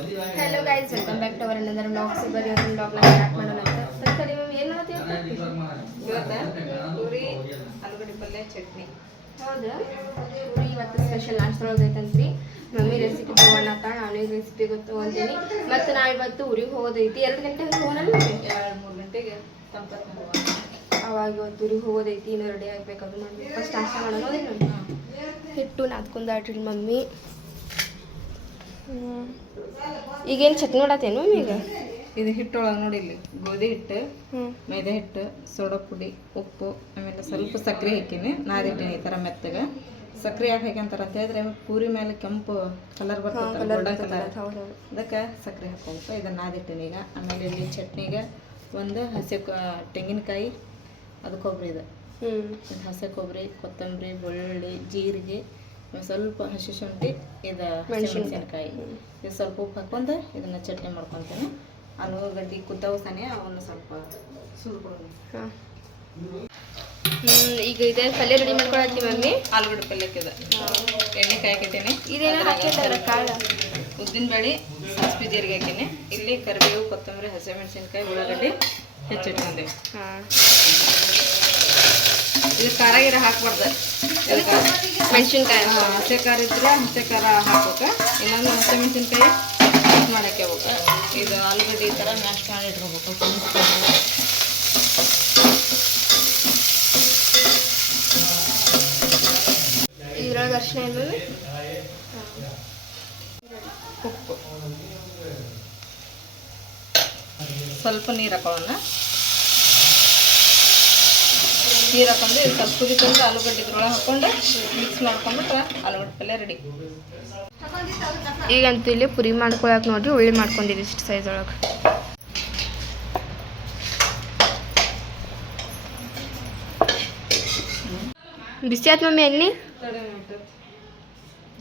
Hello guys, welcome back to our another vlog. So ಬರೀ ಒಂದು ವ್ಲಾಗ್ನ ಸ್ಟಾರ್ಟ್ ಮಾಡೋಣ ಅಂತ. ಸರಿ ಮ್ಯಾಮ್, ಏನು ಮಾಡ್ತೀವಿ ಇವತ್ತು ಪೂರಿ ಆಲೂಗಡ್ಡೆ ಪಲ್ಯ ಚಟ್ನಿ. ಹೌದಾ? ಪೂರಿ ಇವತ್ತು ಸ್ಪೆಷಲ್ ನಾಷ್ಟದೊಳಗೆ ಐತಂತ್ರಿ. ಮಮ್ಮಿ ರೆಸಿಪಿ ತೊಗೊಂಡಾತ, ನಾನು ರೆಸಿಪಿ ತೊಗೊಂತೀನಿ. ಮತ್ತು ನಾವು ಇವತ್ತು ಊರಿಗೆ ಹೋಗೋದೈತಿ. 2 ಗಂಟೆಗೆ ಹೋಗೋಣ. 2-3 ಗಂಟೆಗೆ ತಂಪತ್ತು ಅವಾಗ ಇವತ್ತು ಊರಿಗೆ ಹೋಗೋದೈತಿ. ಇನ್ನೂ ರೆಡಿ ಆಗಬೇಕು. ಅದು ಮಾಡಬೇಕು. ಫಸ್ಟ್ ನಾಷ್ಟ ಮಾಡೋಣ. ಅದೇನು ಹಿಟ್ಟು ನಾದ್ಕೊಂಡಾಡ್ರಿ ಮಮ್ಮಿ. ಈಗೇನು ಚಟ್ನಿ ಮಾಡತ್ತೇನು ಈಗ? ಇದು ಹಿಟ್ಟೊಳಗೆ ನೋಡಿ, ಇಲ್ಲಿ ಗೋಧಿ ಹಿಟ್ಟು, ಮೈದಾ ಹಿಟ್ಟು, ಸೋಡಾ ಪುಡಿ, ಉಪ್ಪು, ಆಮೇಲೆ ಸ್ವಲ್ಪ ಸಕ್ಕರೆ ಹಾಕೀನಿ. ನಾದಿಟ್ಟಿನಿ ಈ ಥರ ಮೆತ್ತಗೆ. ಸಕ್ಕರೆ ಯಾಕೆ ಹಾಕ್ಯಂತಾರೆ ಅಂತ ಹೇಳಿದ್ರೆ ಪೂರಿ ಮೇಲೆ ಕೆಂಪು ಕಲರ್ ಬರ್ತದೆ, ಗೋಲ್ಡನ್ ಕಲರ್. ಅದಕ್ಕೆ ಸಕ್ಕರೆ ಹಾಕೋಬೇಕು. ಇದನ್ನು ನಾದಿಟ್ಟಿನಿ ಈಗ. ಆಮೇಲೆ ಇಲ್ಲಿ ಚಟ್ನಿಗೆ ಒಂದು ಹಸಿ ತೆಂಗಿನಕಾಯಿ, ಅದು ಕೊಬ್ಬರಿ. ಇದು ಹಸಿ ಕೊಬ್ಬರಿ, ಕೊತ್ತಂಬರಿ, ಬೆಳ್ಳುಳ್ಳಿ, ಜೀರಿಗೆ, ಸ್ವಲ್ಪ ಹಸಿ ಶುಂಠಿ, ಇದು ಮೆಣಸಿನ್ಕಾಯಿ, ಇದು ಸ್ವಲ್ಪ ಉಪ್ಪು ಹಾಕೊಂಡು ಇದನ್ನು ಚಟ್ನಿ ಮಾಡ್ಕೊತೀನಿ. ಆಲೂಗಡ್ಡೆ ಕುದ್ದವು ಸನೇ ಅವನ್ನ ಸ್ವಲ್ಪ ಸುರ್ಕೊಳ್ಳಿ. ಈಗ ಇದೇ ಪಲ್ಯ ರೆಡಿ ಮಾಡ್ಕೊಳತ್ತೀವಿ ಮಮ್ಮಿ. ಆಲೂಗಡ್ಡೆ ಪಲ್ಯಕ್ಕಿದೆ ಎಣ್ಣೆ ಕಾಯ್ಕಿದ್ದೀನಿ. ಇದೇನೋ ಹಾಕಿರ್ತಾರ ಕಾಳು, ಉದ್ದಿನ ಬೇಳೆ, ಸಾಸಿವೆ, ಜೀರಿಗೆ ಹಾಕೀನಿ. ಇಲ್ಲಿ ಕರಿಬೇವು, ಕೊತ್ತಂಬರಿ, ಹಸಿಮೆಣಸಿನ್ಕಾಯಿ, ಉಳ್ಳಾಗಡ್ಡೆ ಹೆಚ್ಚಿಟ್ಕೊಂಡೇವೆ. ಇದು ಖಾರ ಗಿರ ಹಾಕ್ಬಾರ್ದು. ಮೆಣಸಿನ್ಕಾಯಿ ಹಸಿ ಖಾರ ಇದ್ರೆ ಹಸಿ ಖಾರ ಹಾಕ್ಬೇಕು. ಇನ್ನೊಂದು ಹಸಿಮೆಣಸಿನ್ಕಾಯಿ ಮಿಕ್ಸ್ ಮಾಡಕ್ಕೆ ಹೋಗ್ಬೇಕು. ಇದು ಆಲೂಗಡ್ಡೆ ಈ ಥರ ಮ್ಯಾಶ್ ಮಾಡಿ ಇಟ್ಕೋಬೇಕು. ಇದ್ರೊಳಗೆ ಅರ್ಶಿನ ಏನು? ಉಪ್ಪು, ಸ್ವಲ್ಪ ನೀರು ಹಾಕೊಳ್ಳೋಣ. ನೀರು ಹಾಕೊಂಡು ಇದು ಸ್ವಲ್ಪ ಕುದಿತಂದ್ರೆ ಆಲೂಗಡ್ಡೆ ಇದ್ರೊಳಗೆ ಹಾಕ್ಕೊಂಡು ಮಿಕ್ಸ್ ಮಾಡ್ಕೊಂಡ್ಬಿಟ್ರೆ ಆಲೂಗಡ್ಡೆ ಪಲ್ಯ ರೆಡಿ. ಈಗಂತೂ ಇಲ್ಲಿ ಪುರಿ ಮಾಡ್ಕೊಳಕ್ಕೆ ನೋಡ್ರಿ ಉಳ್ಳಿ ಮಾಡ್ಕೊಂಡಿರಿ ಇಷ್ಟು ಸೈಜ್ ಒಳಗೆ. ಬಿಸಿ ಆಯ್ತು ಮಮ್ಮಿ ಎಣ್ಣೆ?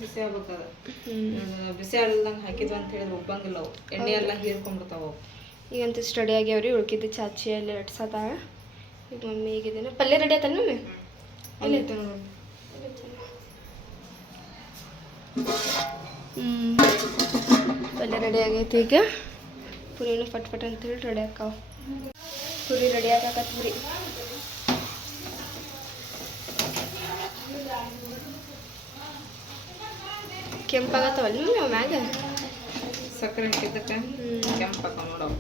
ಬಿಸಿ ಆಗ್ಬೇಕಾದ ಬಿಸಿ ಆಡ್ದಂಗೆ ಹಾಕಿದ್ವಿ ಅಂತ ಹೇಳಿದ್ರೆ ಉಬ್ಬಂಗಿಲ್ಲ ಅವು. ಎಣ್ಣೆ ಎಲ್ಲ ಹೀರ್ಕೊಂಡ್ಬಿಡ್ತಾವೆ. ಈಗಂತೂ ಸ್ಟಡಿ ಆಗ್ಯಾವ್ರಿ. ಉಳ್ಕಿದ್ದು ಚಾಚಿ ಅಲ್ಲಿ ಲಟ್ಸತಾಳ. ಈಗ ಮಮ್ಮಿ ಈಗಿದ್ದೇನೆ. ಪಲ್ಯ ರೆಡಿ ಆಯ್ತಲ್ಲ ಮಮ್ಮಿ? ಅಲ್ಲಿ ಪಲ್ಯ ರೆಡಿ ಆಗೈತಿ. ಈಗ ಪುರಿನೂ ಪಟ್ ಪಟ್ ಅಂತೇಳಿ ರೆಡಿ ಆಕಾವ. ಪುರಿ ರೆಡಿ ಆಗಾಕತ್ರಿ. ಕೆಂಪಾಗತ್ತವಲ್ಲ ಮಮ್ಮಿ ಅವು ಮ್ಯಾಗ? ಸಕ್ಕರೆ ಹಾಕಿದ್ದಕ್ಕೆ ಕೆಂಪಾಕ ನೋಡವು.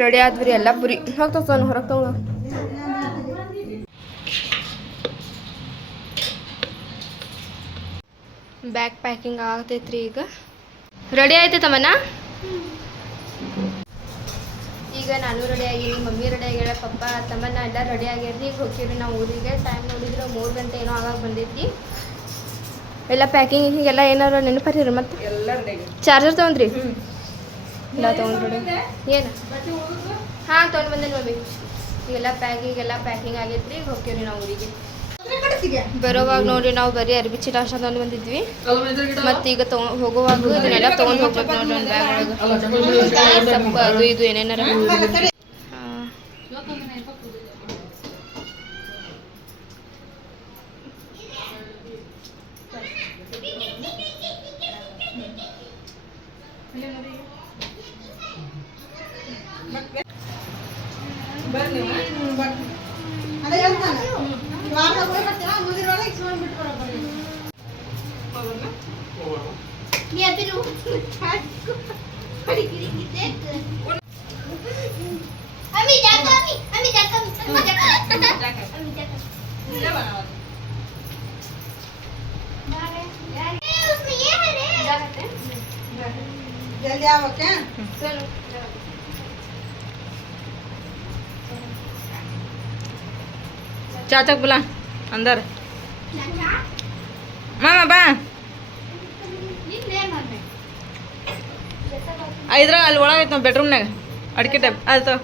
ರೆಡಿ ಆದ್ರಿ ಎಲ್ಲ ಪುರಿ. ಹೋಗ್ತಾವ ಹೊರಗೆ ತಗೊಂಡು. ಬ್ಯಾಗ್ ಪ್ಯಾಕಿಂಗ್ ಆಗತೈತ್ರಿ. ಈಗ ರೆಡಿ ಆಯ್ತೈತಮ್ಮನ. ಈಗ ನಾನು ರೆಡಿ ಆಗೀನಿ, ಮಮ್ಮಿ ರೆಡಿ ಆಗ್ಯಾಳ, ಪಪ್ಪ ತಮ್ಮನ ಎಲ್ಲ ರೆಡಿ ಆಗ್ಯಾರ್ರಿ. ಈಗ ಹೋಗ್ತೀವಿ ನಾವು ಊರಿಗೆ. ಟೈಮ್ ನೋಡಿದ್ರೆ 3 ಗಂಟೆ ಏನೋ ಆಗಾಗ ಬಂದೈತಿ. ಎಲ್ಲ ಪ್ಯಾಕಿಂಗ್ ಹೀಗೆಲ್ಲ ಏನಾರು ನೆನಪರಿರಿ. ಮತ್ತೆ ಎಲ್ಲ ರೆಡಿ. ಚಾರ್ಜರ್ ತೊಗೊಂಡ್ರಿ? ಎಲ್ಲ ತೊಗೊಂಡ್ರಿ. ಏನು? ಹಾಂ ತೊಗೊಂಡು ಬಂದೇನಿ ಮಮ್ಮಿ. ಈಗೆಲ್ಲ ಪ್ಯಾಕಿಂಗ್ ಆಗೈತ್ರಿ. ಈಗ ಹೋಗ್ತೀವಿ ನಾವು ಊರಿಗೆ. ಬರೋವಾಗ ನೋಡ್ರಿ ನಾವು ಬರೀ ಅರ್ಬಿ ಚೀಲ ಅಷ್ಟ ತೊಗೊಂಡು ಬಂದಿದ್ವಿ. ಮತ್ತು ಈಗ ಹೋಗುವಾಗ ಇದನ್ನೆಲ್ಲ ತೊಗೊಂಡು ಹೋಗ್ಬೇಕು ನೋಡ್ರಿ ಒಂದು ಬ್ಯಾಗ್ ಒಳಗೆ. ಸೊಪ್ಪು ಅದು ಇದು ಏನೇನಾರ. जल्दी आओ क्या? चाचा बुला अंदर. मामा बा ಇದ್ರ ಅಲ್ಲಿ ಒಳಗೈತೆ ನಾವು ಬೆಡ್ರೂಮ್ನಾಗ ಅಡಿಕೆ ಟೈಪ್ ಆಯ್ತು.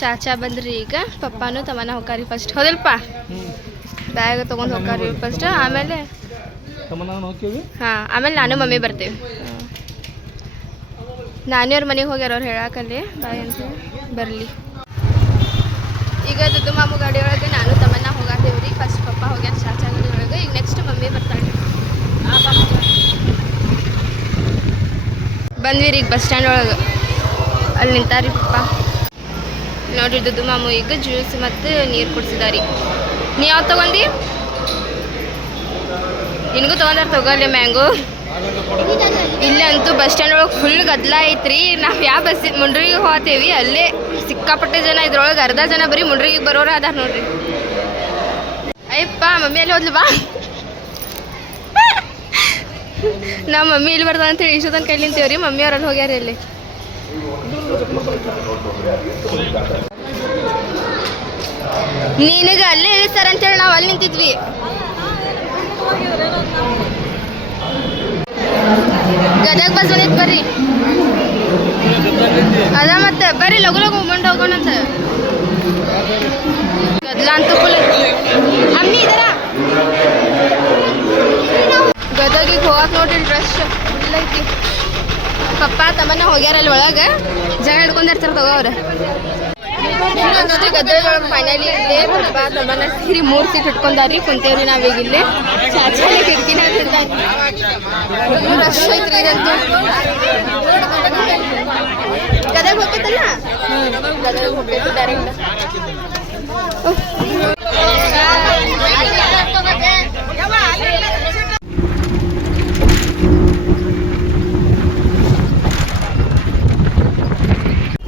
ಚಾಚಾ ಬಂದ್ರಿ. ಈಗ ಪಪ್ಪಾನು ತಮ್ಮನ ಹೋಗಾರಿ ಫಸ್ಟ್. ಹೌದಲ್ಪ? ಬ್ಯಾಗ್ ತೊಗೊಂಡು ಹೋಗಾರಿ ಫಸ್ಟ್. ಆಮೇಲೆ ಹಾಂ, ಆಮೇಲೆ ನಾನು ಮಮ್ಮಿ ಬರ್ತೀವಿ. ನಾನಿಯವ್ರ ಮನೆಗೆ ಹೋಗ್ಯಾರ. ಅವ್ರು ಹೇಳಾಕಲ್ಲಿ ಬಾಯ್ ಅಂತ ಬರಲಿ. ಈಗ ಅದು ದುಡ್ಡು ಮಾಮು ಗಾಡಿ ಒಳಗೆ ನಾನು ತಮ್ಮನ್ನ ಹೋಗಾತೇವ್ರಿ. ಫಸ್ಟ್ ಪಪ್ಪ ಹೋಗ್ಯಾರ ಚಾಚಾ ಗಾಡಿ ಒಳಗೆ. ಈಗ ನೆಕ್ಸ್ಟ್ ಮಮ್ಮಿ ಬರ್ತಾಳೆ. ಬಂದ್ವಿ ರೀ ಈಗ ಬಸ್ ಸ್ಟ್ಯಾಂಡ್ ಒಳಗೆ. ಅಲ್ಲಿ ನಿಂತಾರಿ ಪಪ್ಪ. ನೋಡ್ರಿ ದುಡ್ಡು ಮಾಮು ಈಗ ಜ್ಯೂಸ್ ಮತ್ತು ನೀರು ಕುಡಿಸಿದಾರಿ. ನೀ ಯಾವ್ದು ತೊಗೊಂಡಿ? ನಿನಗೂ ತೊಗೊಂಡಾರ ತಗೋಲ್ಲ ಮ್ಯಾಂಗೋ. ಇಲ್ಲ ಅಂತೂ ಬಸ್ ಸ್ಟ್ಯಾಂಡ್ ಒಳಗೆ ಫುಲ್ ಗದ್ದಲ ಐತ್ರಿ. ನಾವು ಯಾವ ಬಸ್ ಮುಂಡ್ರಿಗೆ ಹೋಗ್ತೇವಿ ಅಲ್ಲೇ ಸಿಕ್ಕಾಪಟ್ಟೆ ಜನ. ಇದ್ರೊಳಗೆ ಅರ್ಧ ಜನ ಬರೀ ಮುಂಡ್ರಿಗೆ ಬರೋರು ಅದಾರ ನೋಡ್ರಿ. ಅಯ್ಯಪ್ಪ ಮಮ್ಮಿ ಅಲ್ಲಿ ಹೋದ್ಲು ಬಾ. ನಾವು ಮಮ್ಮಿ ಇಲ್ಲಿ ಬರ್ತಾವ ಅಂತೇಳಿ ಇಷ್ಟೊತ್ತನ ಕೈ ನಿಂತೇವ್ರಿ. ಮಮ್ಮಿ ಅವ್ರಲ್ಲಿ ಹೋಗ್ಯಾರ ಇಲ್ಲಿ. ನಿನಗೆ ಅಲ್ಲೇ ಇಳಿಸ್ತಾರ ಅಂತೇಳಿ ನಾವು ಅಲ್ಲಿ ನಿಂತಿದ್ವಿ. ಗದಗ ಬಸ್ ಬಂದೈತೆ ಬರ್ರಿ. ಅದ ಮತ್ತೆ ಬರ್ರಿ ಲಗು ಲಗು ಮುಂದೆ ಹೋಗೋಣಂತ. ಗದ್ಲ ಅಂತೂ ಫುಲ್. ಅಮ್ಮಿ ಇದರ ಗದಗಿಗೆ ಹೋಗಕ್ಕೆ ನೋಡ್ರಿ ರಶ್ ಫುಲ್ ಐತಿ. ಪಪ್ಪ ತಮ್ಮನ್ನ ಹೋಗ್ಯಾರ ಅಲ್ಲಿ ಒಳಗೆ. ಜನ ಹಿಡ್ಕೊಂಡಿರ್ತಾರ ತಗೋ ಅವ್ರು. ಅಷ್ಟೇ ಗದ್ದಲ ಒಳಗೆ ಫೈನಲಿ ಇಲ್ಲೇ ಪಪ್ಪ ತಮ್ಮನ್ನ ಸೇರಿ 3 ಸೀಟ್ ಇಟ್ಕೊಂಡಾರಿ. ಕುಂತೇವ್ರಿ ನಾವೀಗ ಇಲ್ಲೇ. ಚಾಚಾಲಿ ಕಿಟಕಿನ ರಶ್ ಐತ್ರಿ ಇದಂತೂ. ಗದಗ ಹೋಗ್ತೈತಲ್ಲ, ಗದಗ ಹೋಗ್ತೈತಿ ಡೈರೆಕ್ಟ್.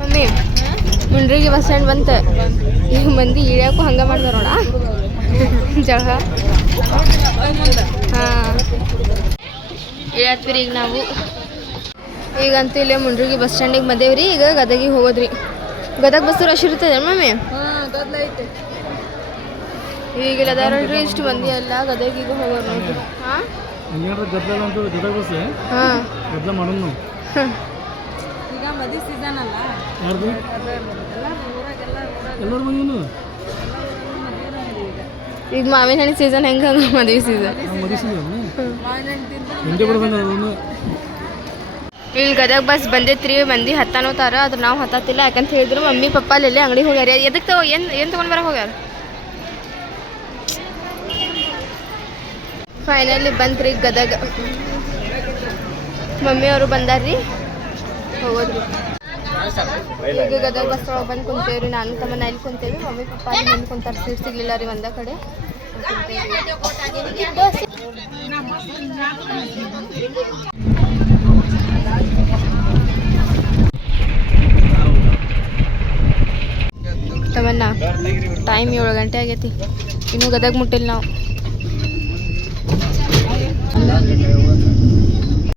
ಮಮ್ಮಿ ಮುಂಡ್ರಿಗೆ ಬಸ್ ಸ್ಟ್ಯಾಂಡ್ ಬಂತ. ಈಗ ಮಂದಿ ಇಳ್ಯಾಕು ಹಂಗೆ ಮಾಡ್ತಾರ ನೋಡ ಜಗ. ಹಾಂ ಇಳ್ಯಾತ್ತೀರಿ ಈಗ ನಾವು. ಈಗಂತೂ ಇಲ್ಲೇ ಮುಂಡ್ರಿಗೆ ಬಸ್ ಸ್ಟ್ಯಾಂಡಿಗೆ ಬಂದೇವ್ರಿ. ಈಗ ಗದಗಿಗೆ ಹೋಗೋದ್ರಿ. ಗದಗ ಬಸ್ಸು ರಶ್ ಇರ್ತದೆ ಮಮ್ಮಿ. ಈಗ ಅದಾರಲ್ರಿ ಇಷ್ಟು ಮಂದಿ ಎಲ್ಲ ಗದಗಿಗೆ ಹೋಗೋರು ನೋಡ್ರಿ. ಹಾಂ ಹಾಂ ಈಗ ಮದುವೆ ಸೀಸನ್ ಅಲ್ಲ. ಈಗ ಮಾವಿನ ಹಣ್ಣು ಸೀಸನ್ ಹೆಂಗ ಮದುವೆ ಸೀಸನ್. ಇಲ್ಲಿ ಗದಗ ಬಸ್ ಬಂದೈತ್ರಿ. ಮಂದಿ ಹತ್ತಾನೋತಾರ. ಆದ್ರೆ ನಾವು ಹತ್ತತ್ತಿಲ್ಲ. ಯಾಕಂತ ಹೇಳಿದ್ರು ಮಮ್ಮಿ ಪಪ್ಪ ಅಲ್ಲೆಲ್ಲೇ ಅಂಗಡಿ ಹೋಗ್ಯಾರ. ಎದಕ್ಕೆ ಏನು ತೊಗೊಂಡು ಬರ ಹೋಗ್ಯಾರ. ಫೈನಲಿ ಬಂದ್ರಿ ಗದಗ. ಮಮ್ಮಿಯವರು ಬಂದಾರ್ರಿ. ಹೋಗೋದ್ರಿ ಈಗ ಗದಗ ಬಸ್ ಒಳಗೆ ಬಂದು ಕುಂತೇವ್ರಿ. ನಾನು ತಮ್ಮನ್ನ ಇಲ್ಲಿ ಕುಂತೇವಿ. ಮಮ್ಮಿ ಪಪ್ಪ ಅಲ್ಲಿ ಬಂದು ಕುಂತಾರ. ಸೀಟ್ ಸಿಗ್ಲಿಲ್ಲ ರೀ ಒಂದ ಕಡೆ. ತಮ್ಮನ್ನ ಟೈಮ್ 7 ಗಂಟೆ ಆಗೈತಿ. ಇನ್ನೂ ಗದಗ ಮುಟ್ಟಿಲ್ಲ ನಾವು.